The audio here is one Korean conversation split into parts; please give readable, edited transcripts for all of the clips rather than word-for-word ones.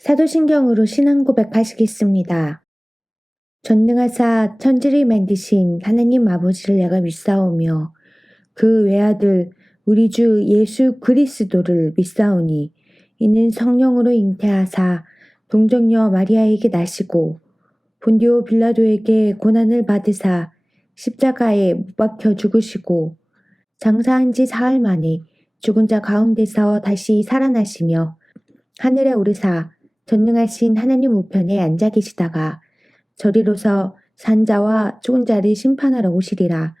사도신경으로 신앙 고백하시겠습니다. 전능하사 천지를 만드신 하나님 아버지를 내가 믿사오며 그 외아들 우리 주 예수 그리스도를 믿사오니 이는 성령으로 잉태하사 동정녀 마리아에게 나시고 본디오 빌라도에게 고난을 받으사 십자가에 못 박혀 죽으시고 장사한 지 사흘 만에 죽은 자 가운데서 다시 살아나시며 하늘에 오르사 전능하신 하나님 우편에 앉아 계시다가 저리로서 산자와 죽은 자를 심판하러 오시리라.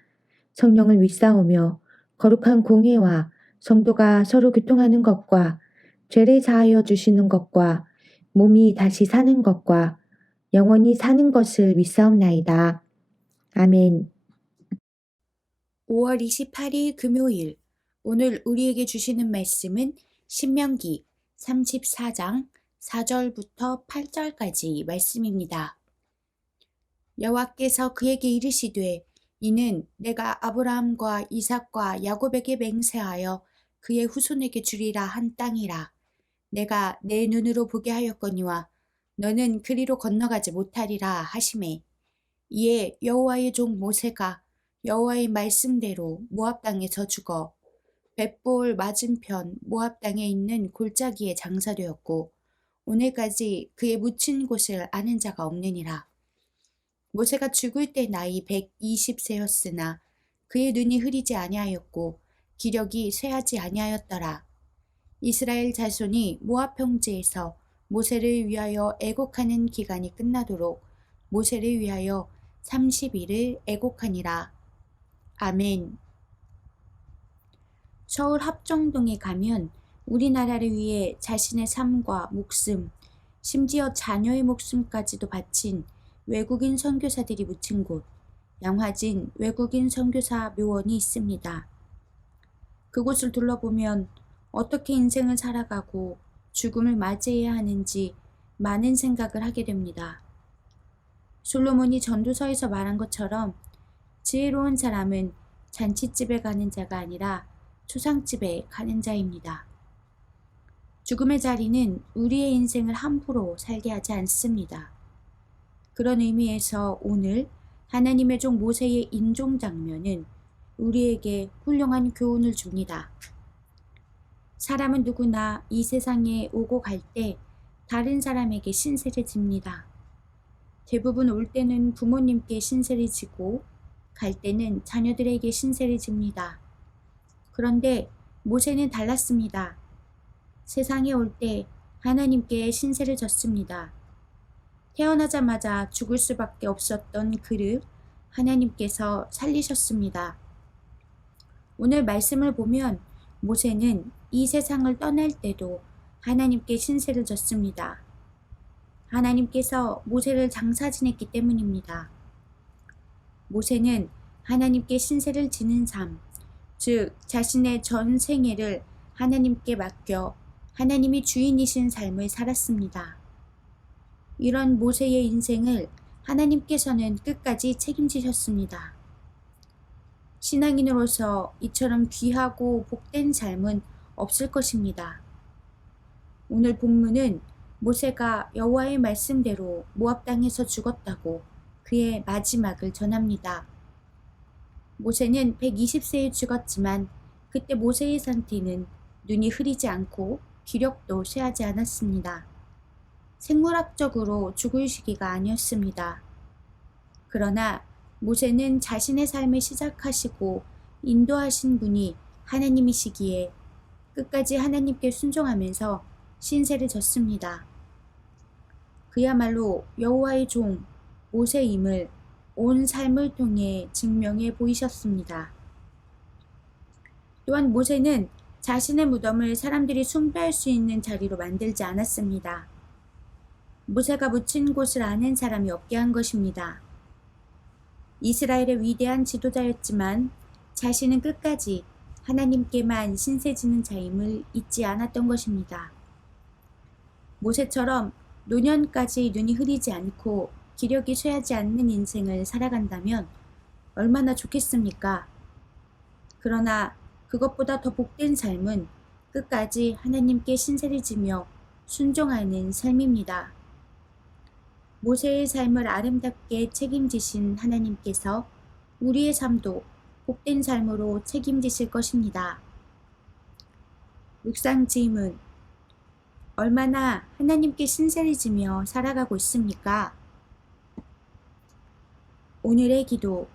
성령을 믿사오며 거룩한 공회와 성도가 서로 교통하는 것과 죄를 사하여 주시는 것과 몸이 다시 사는 것과 영원히 사는 것을 믿사옵나이다. 아멘. 5월 28일 금요일, 오늘 우리에게 주시는 말씀은 신명기 34장 4절부터 8절까지 말씀입니다. 여호와께서 그에게 이르시되 이는 내가 아브라함과 이삭과 야곱에게 맹세하여 그의 후손에게 주리라 한 땅이라. 내가 내 눈으로 보게 하였거니와 너는 그리로 건너가지 못하리라 하시매. 이에 여호와의 종 모세가 여호와의 말씀대로 모압 땅에서 죽어 벳볼 맞은편 모압 땅에 있는 골짜기에 장사되었고 오늘까지 그의 묻힌 곳을 아는 자가 없느니라. 모세가 죽을 때 나이 120세였으나 그의 눈이 흐리지 아니하였고 기력이 쇠하지 아니하였더라. 이스라엘 자손이 모압 평지에서 모세를 위하여 애곡하는 기간이 끝나도록 모세를 위하여 30일을 애곡하니라. 아멘. 서울 합정동에 가면 우리나라를 위해 자신의 삶과 목숨, 심지어 자녀의 목숨까지도 바친 외국인 선교사들이 묻힌 곳, 양화진 외국인 선교사 묘원이 있습니다. 그곳을 둘러보면 어떻게 인생을 살아가고 죽음을 맞이해야 하는지 많은 생각을 하게 됩니다. 솔로몬이 전도서에서 말한 것처럼 지혜로운 사람은 잔치집에 가는 자가 아니라 초상집에 가는 자입니다. 죽음의 자리는 우리의 인생을 함부로 살게 하지 않습니다. 그런 의미에서 오늘 하나님의 종 모세의 인종 장면은 우리에게 훌륭한 교훈을 줍니다. 사람은 누구나 이 세상에 오고 갈 때 다른 사람에게 신세를 집니다. 대부분 올 때는 부모님께 신세를 지고 갈 때는 자녀들에게 신세를 집니다. 그런데 모세는 달랐습니다. 세상에 올 때 하나님께 신세를 졌습니다. 태어나자마자 죽을 수밖에 없었던 그를 하나님께서 살리셨습니다. 오늘 말씀을 보면 모세는 이 세상을 떠날 때도 하나님께 신세를 졌습니다. 하나님께서 모세를 장사 지냈기 때문입니다. 모세는 하나님께 신세를 지는 삶, 즉 자신의 전 생애를 하나님께 맡겨 하나님이 주인이신 삶을 살았습니다. 이런 모세의 인생을 하나님께서는 끝까지 책임지셨습니다. 신앙인으로서 이처럼 귀하고 복된 삶은 없을 것입니다. 오늘 본문은 모세가 여호와의 말씀대로 모압 땅에서 죽었다고 그의 마지막을 전합니다. 모세는 120세에 죽었지만 그때 모세의 상태는 눈이 흐리지 않고 기력도 쇠하지 않았습니다. 생물학적으로 죽을 시기가 아니었습니다. 그러나 모세는 자신의 삶을 시작하시고 인도하신 분이 하나님이시기에 끝까지 하나님께 순종하면서 신세를 졌습니다. 그야말로 여호와의 종 모세임을 온 삶을 통해 증명해 보이셨습니다. 또한 모세는 자신의 무덤을 사람들이 숭배할 수 있는 자리로 만들지 않았습니다. 모세가 묻힌 곳을 아는 사람이 없게 한 것입니다. 이스라엘의 위대한 지도자였지만 자신은 끝까지 하나님께만 신세지는 자임을 잊지 않았던 것입니다. 모세처럼 노년까지 눈이 흐리지 않고 기력이 쇠하지 않는 인생을 살아간다면 얼마나 좋겠습니까? 그러나 그것보다 더 복된 삶은 끝까지 하나님께 신세를 지며 순종하는 삶입니다. 모세의 삶을 아름답게 책임지신 하나님께서 우리의 삶도 복된 삶으로 책임지실 것입니다. 묵상 질문. 얼마나 하나님께 신세를 지며 살아가고 있습니까? 오늘의 기도.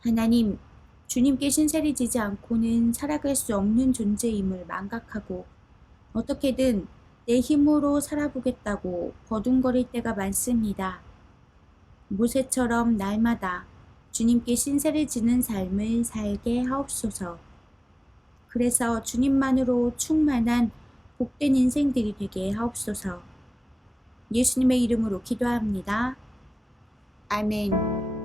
하나님, 주님께 신세를 지지 않고는 살아갈 수 없는 존재임을 망각하고 어떻게든 내 힘으로 살아보겠다고 버둥거릴 때가 많습니다. 모세처럼 날마다 주님께 신세를 지는 삶을 살게 하옵소서. 그래서 주님만으로 충만한 복된 인생들이 되게 하옵소서. 예수님의 이름으로 기도합니다. 아멘.